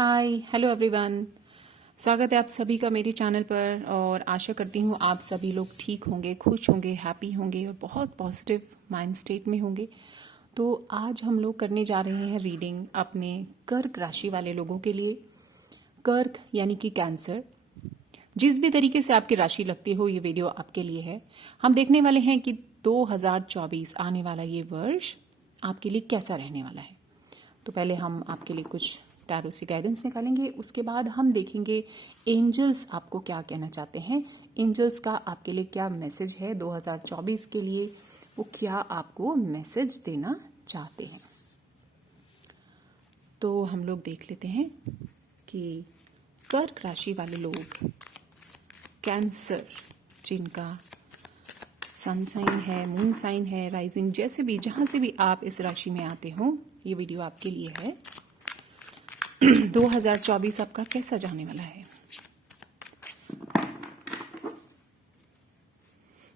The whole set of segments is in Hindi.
Hi hello everyone. स्वागत है आप सभी का मेरे चैनल पर और आशा करती हूँ आप सभी लोग ठीक होंगे, खुश होंगे, हैप्पी होंगे और बहुत पॉजिटिव माइंड स्टेट में होंगे। तो आज हम लोग करने जा रहे हैं रीडिंग अपने कर्क राशि वाले लोगों के लिए। कर्क यानी कि कैंसर। जिस भी तरीके से आपकी राशि लगती हो, ये वीडियो आपके लिए है। हम देखने वाले हैं कि 2024 आने वाला ये वर्ष आपके लिए कैसा रहने वाला है। तो पहले हम आपके लिए कुछ टैरो से गाइडेंस निकालेंगे, उसके बाद हम देखेंगे एंजल्स आपको क्या कहना चाहते हैं, एंजल्स का आपके लिए क्या मैसेज है 2024 के लिए, वो क्या आपको मैसेज देना चाहते हैं। तो हम लोग देख लेते हैं कि कर्क राशि वाले लोग, कैंसर, जिनका सन साइन है, मून साइन है, राइजिंग, जैसे भी जहां से भी आप इस राशि में आते हो, ये वीडियो आपके लिए है। 2024 आपका कैसा जाने वाला है।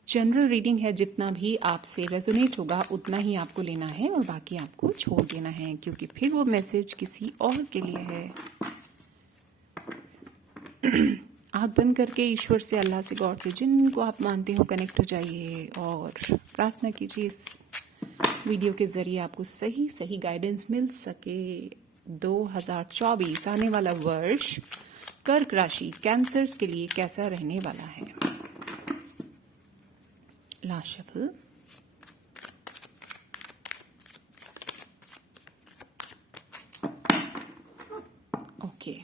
जनरल रीडिंग है, जितना भी आपसे रेजोनेट होगा उतना ही आपको लेना है और बाकी आपको छोड़ देना है, क्योंकि फिर वो मैसेज किसी और के लिए है। आंख बंद करके ईश्वर से, अल्लाह से, गॉड से, जिनको आप मानते हो, कनेक्ट हो जाइए और प्रार्थना कीजिए इस वीडियो के जरिए आपको सही सही गाइडेंस मिल सके। 2024 आने वाला वर्ष कर्क राशि कैंसर्स के लिए कैसा रहने वाला है। Last shuffle. Okay,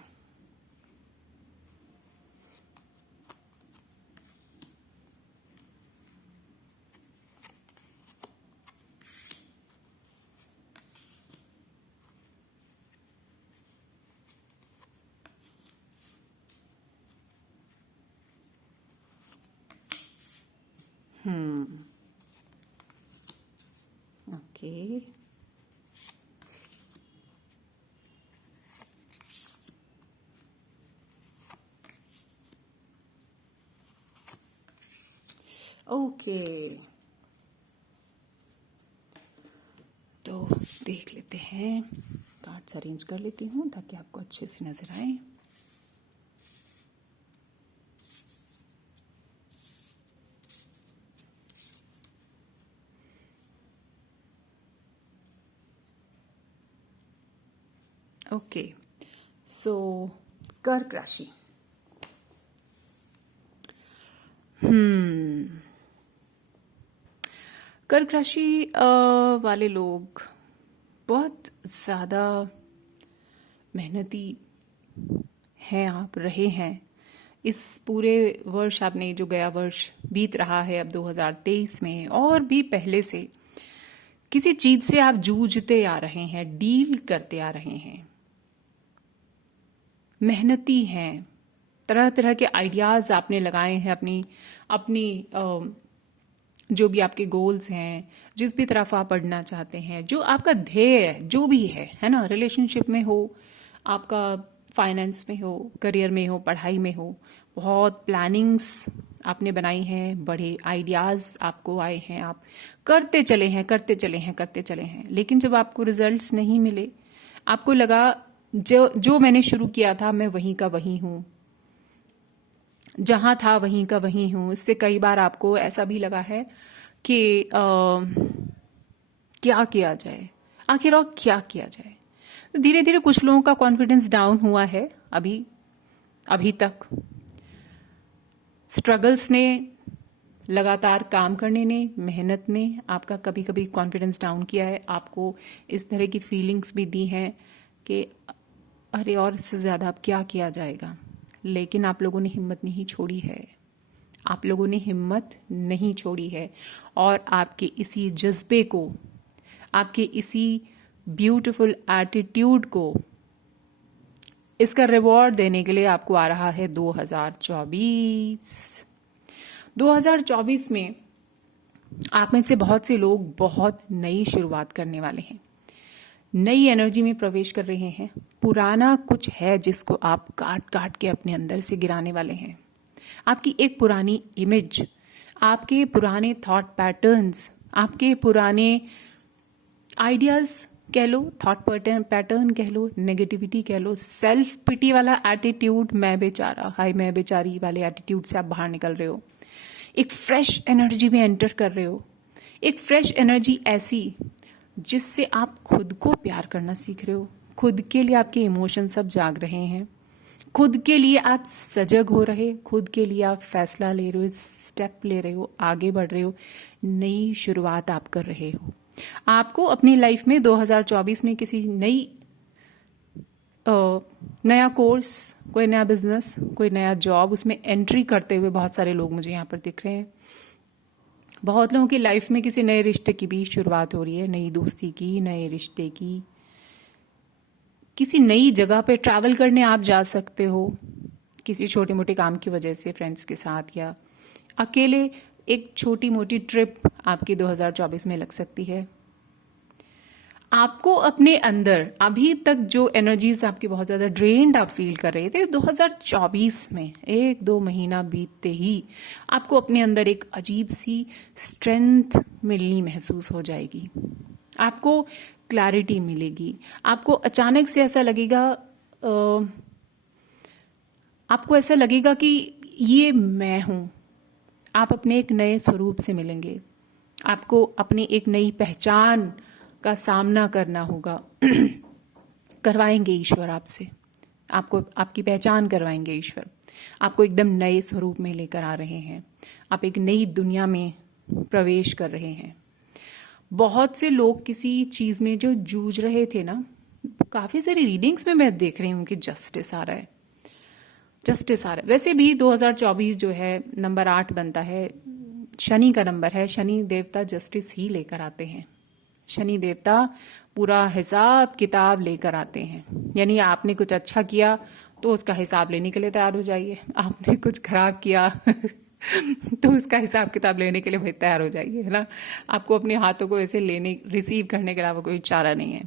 okay, okay. तो देख लेते हैं, कार्ड्स अरेंज कर लेती हूँ ताकि आपको अच्छे से नजर आए। ओके, सो कर्क राशि, कर्क राशि वाले लोग बहुत ज़्यादा मेहनती हैं, आप रहे हैं। इस पूरे वर्ष, आपने जो गया वर्ष बीत रहा है अब 2023 में, और भी पहले से किसी चीज से आप जूझते आ रहे हैं, डील करते आ रहे हैं, मेहनती हैं। तरह तरह के आइडियाज आपने लगाए हैं अपनी अपनी जो भी आपके गोल्स हैं, जिस भी तरफ आप बढ़ना चाहते हैं, जो आपका ध्येय है, जो भी है ना, रिलेशनशिप में हो, आपका फाइनेंस में हो, करियर में हो, पढ़ाई में हो, बहुत प्लानिंग्स आपने बनाई हैं, बड़े आइडियाज आपको आए हैं, आप करते चले हैं, करते चले हैं, करते चले हैं। लेकिन जब आपको रिजल्ट्स नहीं मिले, आपको लगा जो मैंने शुरू किया था मैं वहीं का वहीं हूँ, जहां था वहीं का वहीं हूँ। इससे कई बार आपको ऐसा भी लगा है कि क्या किया जाए, आखिर और क्या किया जाए। तो धीरे धीरे कुछ लोगों का कॉन्फिडेंस डाउन हुआ है। अभी तक स्ट्रगल्स ने, लगातार काम करने ने, मेहनत ने आपका कभी कभी कॉन्फिडेंस डाउन किया है। आपको इस तरह की फीलिंग्स भी दी हैं कि अरे और इससे ज़्यादा अब क्या किया जाएगा। लेकिन आप लोगों ने हिम्मत नहीं छोड़ी है, आप लोगों ने हिम्मत नहीं छोड़ी है, और आपके इसी जज्बे को, आपके इसी ब्यूटीफुल एटीट्यूड को, इसका रिवॉर्ड देने के लिए आपको आ रहा है 2024। 2024 में आप में से बहुत से लोग बहुत नई शुरुआत करने वाले हैं, नई एनर्जी में प्रवेश कर रहे हैं। पुराना कुछ है जिसको आप काट काट के अपने अंदर से गिराने वाले हैं। आपकी एक पुरानी इमेज, आपके पुराने थॉट पैटर्न्स, आपके पुराने आइडियाज कह लो, थॉट पैटर्न कह लो, नेगेटिविटी कह लो, सेल्फ पिटी वाला एटीट्यूड, मैं बेचारा, हाय मैं बेचारी वाले एटीट्यूड से आप बाहर निकल रहे हो, एक फ्रेश एनर्जी में एंटर कर रहे हो। एक फ्रेश एनर्जी ऐसी जिससे आप खुद को प्यार करना सीख रहे हो, खुद के लिए आपके इमोशन सब जाग रहे हैं, खुद के लिए आप सजग हो रहे, खुद के लिए आप फैसला ले रहे हो, स्टेप ले रहे हो, आगे बढ़ रहे हो, नई शुरुआत आप कर रहे हो। आपको अपनी लाइफ में 2024 में किसी नया कोर्स, कोई नया बिजनेस, कोई नया जॉब, उसमें एंट्री करते हुए बहुत सारे लोग मुझे यहाँ पर दिख रहे हैं। बहुत लोगों की लाइफ में किसी नए रिश्ते की भी शुरुआत हो रही है, नई दोस्ती की, नए रिश्ते की, किसी नई जगह पे ट्रैवल करने आप जा सकते हो, किसी छोटे मोटे काम की वजह से फ्रेंड्स के साथ, या अकेले एक छोटी मोटी ट्रिप आपकी 2024 में लग सकती है। आपको अपने अंदर अभी तक जो एनर्जीज आपकी बहुत ज़्यादा ड्रेन्ड आप फील कर रहे थे, 2024 में 1-2 महीना बीतते ही आपको अपने अंदर एक अजीब सी स्ट्रेंथ मिलनी महसूस हो जाएगी, आपको क्लैरिटी मिलेगी, आपको अचानक से ऐसा लगेगा, आपको ऐसा लगेगा कि ये मैं हूं। आप अपने एक नए स्वरूप से मिलेंगे, आपको अपनी एक नई पहचान का सामना करना होगा। करवाएंगे ईश्वर आपसे, आपको आपकी पहचान करवाएंगे ईश्वर, आपको एकदम नए स्वरूप में लेकर आ रहे हैं, आप एक नई दुनिया में प्रवेश कर रहे हैं। बहुत से लोग किसी चीज़ में जो जूझ रहे थे ना, काफ़ी सारी रीडिंग्स में मैं देख रही हूँ कि जस्टिस आ रहा है, जस्टिस आ रहा है। वैसे भी 2024 जो है नंबर 8 बनता है, शनि का नंबर है, शनि देवता जस्टिस ही लेकर आते हैं, शनि देवता पूरा हिसाब किताब लेकर आते हैं। यानी आपने कुछ अच्छा किया तो उसका हिसाब लेने के लिए तैयार हो जाइए, आपने कुछ खराब किया तो उसका हिसाब किताब लेने के लिए भाई तैयार हो जाइए, है ना। आपको अपने हाथों को ऐसे लेने रिसीव करने के अलावा कोई चारा नहीं है।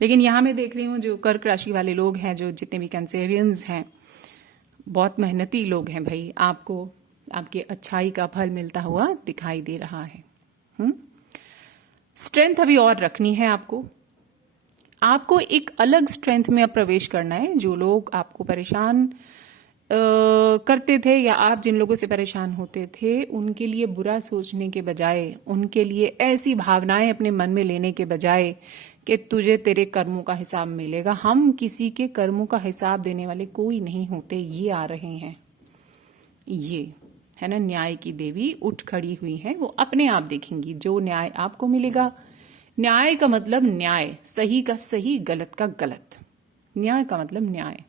लेकिन यहाँ मैं देख रही हूँ जो कर्क राशि वाले लोग हैं, जो जितने भी कैंसेरियंस हैं, बहुत मेहनती लोग हैं भाई, आपको आपकी अच्छाई का फल मिलता हुआ दिखाई दे रहा है। स्ट्रेंथ अभी और रखनी है आपको एक अलग स्ट्रेंथ में अब प्रवेश करना है। जो लोग आपको परेशान करते थे, या आप जिन लोगों से परेशान होते थे, उनके लिए बुरा सोचने के बजाय, उनके लिए ऐसी भावनाएं अपने मन में लेने के बजाय कि तुझे तेरे कर्मों का हिसाब मिलेगा, हम किसी के कर्मों का हिसाब देने वाले कोई नहीं होते, ये आ रहे हैं, ये है ना, न्याय की देवी उठ खड़ी हुई है, वो अपने आप देखेंगी जो न्याय आपको मिलेगा। न्याय का मतलब न्याय, सही का सही, गलत का गलत, न्याय का मतलब न्याय।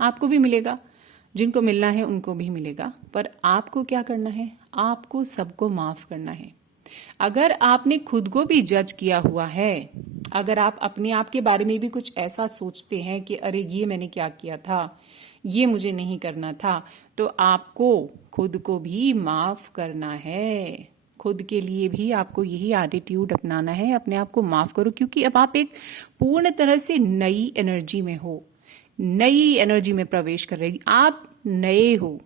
आपको भी मिलेगा, जिनको मिलना है उनको भी मिलेगा, पर आपको क्या करना है, आपको सबको माफ करना है। अगर आपने खुद को भी जज किया हुआ है, अगर आप अपने आप के बारे में भी कुछ ऐसा सोचते हैं कि अरे ये मैंने क्या किया था, ये मुझे नहीं करना था, तो आपको खुद को भी माफ करना है। खुद के लिए भी आपको यही एटीट्यूड अपनाना है, अपने आप को माफ करो, क्योंकि अब आप एक पूर्ण तरह से नई एनर्जी में हो, नई एनर्जी में प्रवेश कर रही, आप नए हो,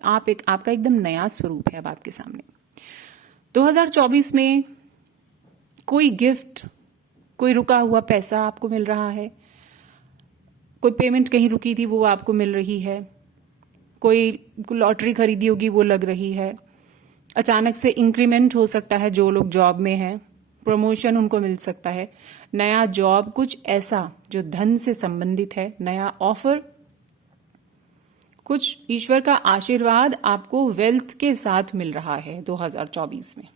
आपका एकदम नया स्वरूप है अब आपके सामने। 2024 में कोई गिफ्ट, कोई रुका हुआ पैसा आपको मिल रहा है, कोई पेमेंट कहीं रुकी थी वो आपको मिल रही है, कोई लॉटरी खरीदी होगी वो लग रही है, अचानक से इंक्रीमेंट हो सकता है, जो लोग जॉब में हैं प्रमोशन उनको मिल सकता है, नया जॉब, कुछ ऐसा जो धन से संबंधित है, नया ऑफर, कुछ ईश्वर का आशीर्वाद आपको वेल्थ के साथ मिल रहा है 2024 में।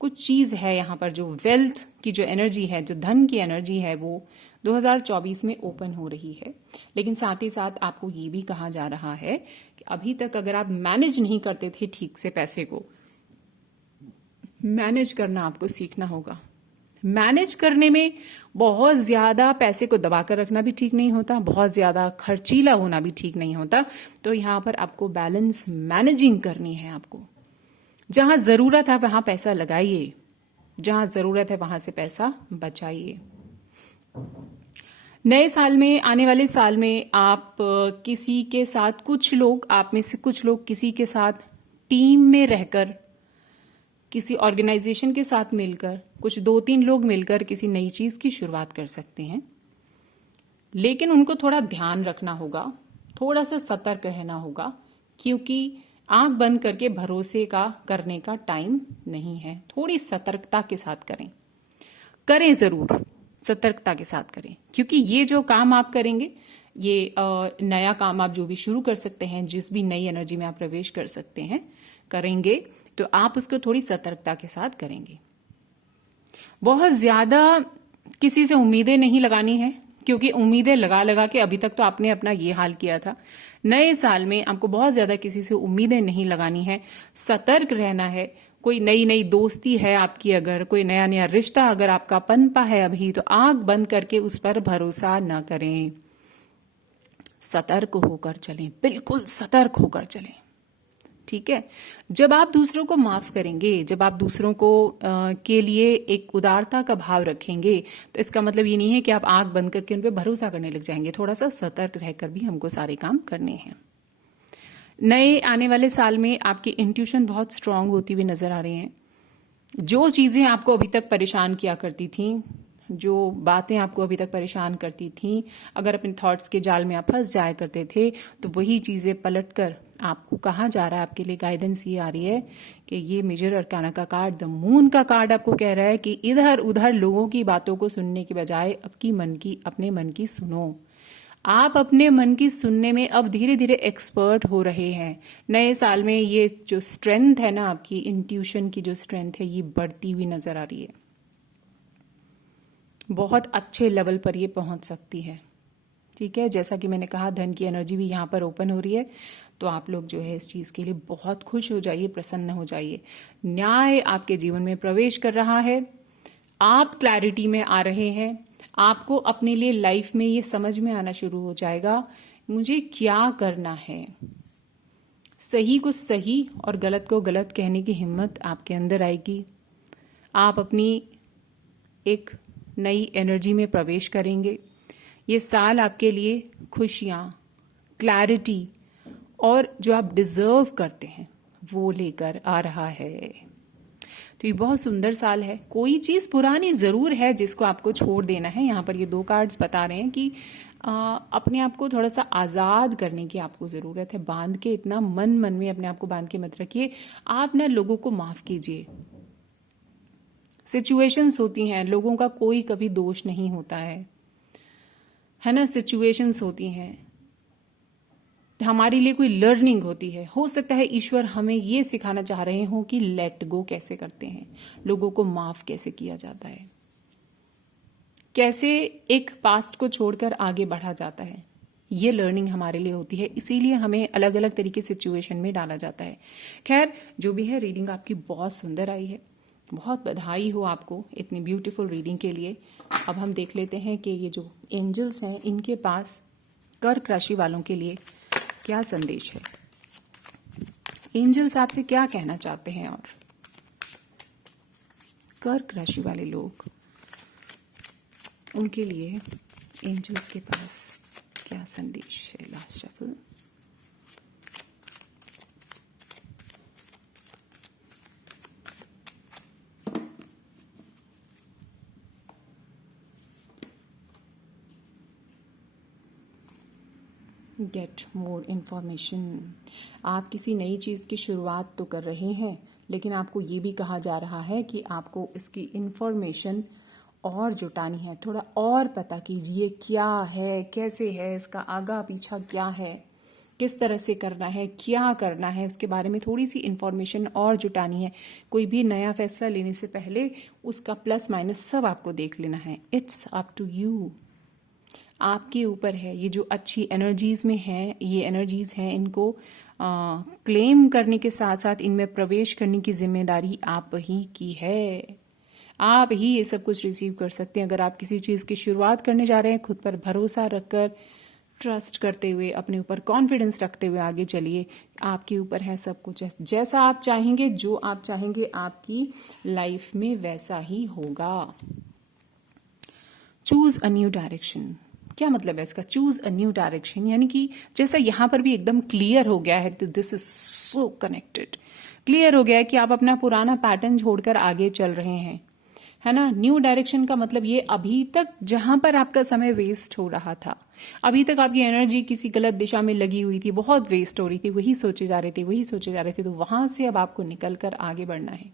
कुछ चीज है यहाँ पर जो वेल्थ की जो एनर्जी है, जो धन की एनर्जी है, वो 2024 में ओपन हो रही है। लेकिन साथ ही साथ आपको ये भी कहा जा रहा है कि अभी तक अगर आप मैनेज नहीं करते थे ठीक से पैसे को, मैनेज करना आपको सीखना होगा। मैनेज करने में बहुत ज्यादा पैसे को दबाकर रखना भी ठीक नहीं होता, बहुत ज्यादा खर्चीला होना भी ठीक नहीं होता। तो यहाँ पर आपको बैलेंस मैनेजिंग करनी है। आपको जहां जरूरत है वहां पैसा लगाइए, जहां जरूरत है वहां से पैसा बचाइए। नए साल में, आने वाले साल में आप किसी के साथ, कुछ लोग, आप में से कुछ लोग किसी के साथ टीम में रहकर, किसी ऑर्गेनाइजेशन के साथ मिलकर कुछ 2-3 लोग मिलकर किसी नई चीज की शुरुआत कर सकते हैं, लेकिन उनको थोड़ा ध्यान रखना होगा, थोड़ा सा सतर्क रहना होगा, क्योंकि आंख बंद करके भरोसे का करने का टाइम नहीं है। थोड़ी सतर्कता के साथ करें, करें जरूर, सतर्कता के साथ करें, क्योंकि ये जो काम आप करेंगे, ये नया काम आप जो भी शुरू कर सकते हैं, जिस भी नई एनर्जी में आप प्रवेश कर सकते हैं, करेंगे, तो आप उसको थोड़ी सतर्कता के साथ करेंगे। बहुत ज्यादा किसी से उम्मीदें नहीं लगानी है, क्योंकि उम्मीदें लगा लगा के अभी तक तो आपने अपना ये हाल किया था। नए साल में आपको बहुत ज्यादा किसी से उम्मीदें नहीं लगानी है, सतर्क रहना है। कोई नई नई दोस्ती है आपकी, अगर कोई नया नया रिश्ता अगर आपका पनपा है अभी, तो आंख बंद करके उस पर भरोसा न करें, सतर्क होकर चलें, बिल्कुल सतर्क होकर चलें। ठीक है। जब आप दूसरों को माफ करेंगे, जब आप दूसरों को के लिए एक उदारता का भाव रखेंगे, तो इसका मतलब ये नहीं है कि आप आंख बंद करके उन पर भरोसा करने लग जाएंगे। थोड़ा सा सतर्क रहकर भी हमको सारे काम करने हैं। नए आने वाले साल में आपकी इंट्यूशन बहुत स्ट्रांग होती हुई नजर आ रही है। जो चीजें आपको अभी तक परेशान किया करती थी, जो बातें आपको अभी तक परेशान करती थीं, अगर अपने थॉट्स के जाल में आप फंस जाया करते थे, तो वही चीज़ें पलटकर आपको कहा जा रहा है, आपके लिए गाइडेंस ये आ रही है कि ये मेजर अरकाना का कार्ड, द मून का कार्ड आपको कह रहा है कि इधर उधर लोगों की बातों को सुनने के बजाय अपने मन की सुनो। आप अपने मन की सुनने में अब धीरे धीरे एक्सपर्ट हो रहे हैं। नए साल में ये जो स्ट्रेंथ है ना, आपकी इंट्यूशन की जो स्ट्रेंथ है, ये बढ़ती हुई नजर आ रही है। बहुत अच्छे लेवल पर ये पहुंच सकती है। ठीक है, जैसा कि मैंने कहा, धन की एनर्जी भी यहाँ पर ओपन हो रही है, तो आप लोग जो है इस चीज़ के लिए बहुत खुश हो जाइए, प्रसन्न हो जाइए। न्याय आपके जीवन में प्रवेश कर रहा है, आप क्लैरिटी में आ रहे हैं, आपको अपने लिए लाइफ में ये समझ में आना शुरू हो जाएगा मुझे क्या करना है। सही को सही और गलत को गलत कहने की हिम्मत आपके अंदर आएगी। आप अपनी एक नई एनर्जी में प्रवेश करेंगे। ये साल आपके लिए खुशियाँ, क्लैरिटी और जो आप डिजर्व करते हैं वो लेकर आ रहा है। तो ये बहुत सुंदर साल है। कोई चीज़ पुरानी ज़रूर है जिसको आपको छोड़ देना है। यहाँ पर ये 2 कार्ड्स बता रहे हैं कि अपने आप को थोड़ा सा आज़ाद करने की आपको ज़रूरत है। बांध के इतना मन में अपने आप को बांध के मत रखिए। आप ना लोगों को माफ़ कीजिए। सिचुएशंस होती हैं, लोगों का कोई कभी दोष नहीं होता है ना। सिचुएशंस होती हैं, हमारे लिए कोई लर्निंग होती है। हो सकता है ईश्वर हमें ये सिखाना चाह रहे हो कि लेट गो कैसे करते हैं, लोगों को माफ कैसे किया जाता है, कैसे एक पास्ट को छोड़कर आगे बढ़ा जाता है। ये लर्निंग हमारे लिए होती है, इसीलिए हमें अलग अलग तरीके सिचुएशन में डाला जाता है। खैर, जो भी है, रीडिंग आपकी बहुत सुंदर आई है। बहुत बधाई हो आपको इतनी ब्यूटीफुल रीडिंग के लिए। अब हम देख लेते हैं कि ये जो एंजल्स हैं, इनके पास कर्क राशि वालों के लिए क्या संदेश है। एंजल्स आपसे क्या कहना चाहते हैं, और कर्क राशि वाले लोग, उनके लिए एंजल्स के पास क्या संदेश है। Last shuffle. Get more information. आप किसी नई चीज़ की शुरुआत तो कर रहे हैं, लेकिन आपको ये भी कहा जा रहा है कि आपको इसकी इन्फॉर्मेशन और जुटानी है। थोड़ा और पता कीजिए क्या है, कैसे है, इसका आगा पीछा क्या है, किस तरह से करना है, क्या करना है, उसके बारे में थोड़ी सी इन्फॉर्मेशन और जुटानी है। कोई भी नया फैसला लेने से पहले उसका प्लस माइनस सब आपको देख लेना है। इट्स अप टू यू, आपके ऊपर है। ये जो अच्छी एनर्जीज में हैं, ये एनर्जीज हैं, इनको क्लेम करने के साथ साथ इनमें प्रवेश करने की जिम्मेदारी आप ही की है। आप ही ये सब कुछ रिसीव कर सकते हैं। अगर आप किसी चीज़ की शुरुआत करने जा रहे हैं, खुद पर भरोसा रखकर, ट्रस्ट करते हुए, अपने ऊपर कॉन्फिडेंस रखते हुए आगे चलिए। आपके ऊपर है सब कुछ। जैसा आप चाहेंगे, जो आप चाहेंगे, आपकी लाइफ में वैसा ही होगा। Choose a new direction. क्या मतलब है इसका, चूज अ न्यू डायरेक्शन? यानी कि जैसा यहां पर भी एकदम क्लियर हो गया है, this is so connected, clear हो गया है कि आप अपना पुराना पैटर्न छोड़कर आगे चल रहे हैं, है ना। न्यू डायरेक्शन का मतलब ये, अभी तक जहां पर आपका समय वेस्ट हो रहा था, अभी तक आपकी एनर्जी किसी गलत दिशा में लगी हुई थी, बहुत वेस्ट हो रही थी, वही सोचे जा रहे थे, वही सोचे जा रहे थे, तो वहां से अब आपको निकल कर आगे बढ़ना है।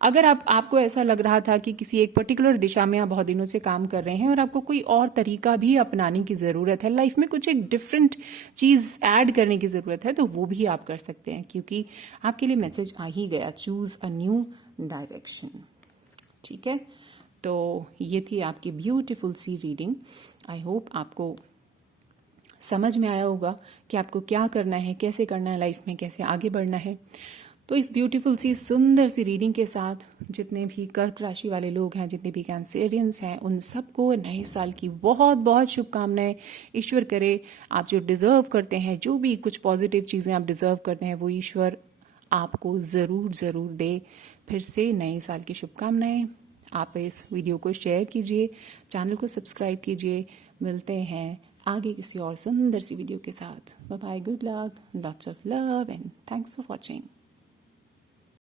अगर आपको ऐसा लग रहा था कि किसी एक पर्टिकुलर दिशा में आप बहुत दिनों से काम कर रहे हैं और आपको कोई और तरीका भी अपनाने की ज़रूरत है, लाइफ में कुछ एक डिफरेंट चीज़ ऐड करने की ज़रूरत है, तो वो भी आप कर सकते हैं, क्योंकि आपके लिए मैसेज आ ही गया, चूज़ अ न्यू डायरेक्शन। ठीक है, तो ये थी आपकी beautiful sea reading. I hope आपको समझ में आया होगा कि आपको क्या करना है, कैसे करना है लाइफ में, कैसे आगे बढ़ना है। तो इस ब्यूटीफुल सी सुंदर सी रीडिंग के साथ जितने भी कर्क राशि वाले लोग हैं, जितने भी कैंसेरियंस हैं, उन सबको नए साल की बहुत बहुत शुभकामनाएं। ईश्वर करे आप जो डिज़र्व करते हैं, जो भी कुछ पॉजिटिव चीज़ें आप डिज़र्व करते हैं, वो ईश्वर आपको ज़रूर ज़रूर दे। फिर से नए साल की शुभकामनाएं। आप इस वीडियो को शेयर कीजिए, चैनल को सब्सक्राइब कीजिए। मिलते हैं आगे किसी और सुंदर सी वीडियो के साथ। Bye bye, good luck, lots of love and thanks for watching.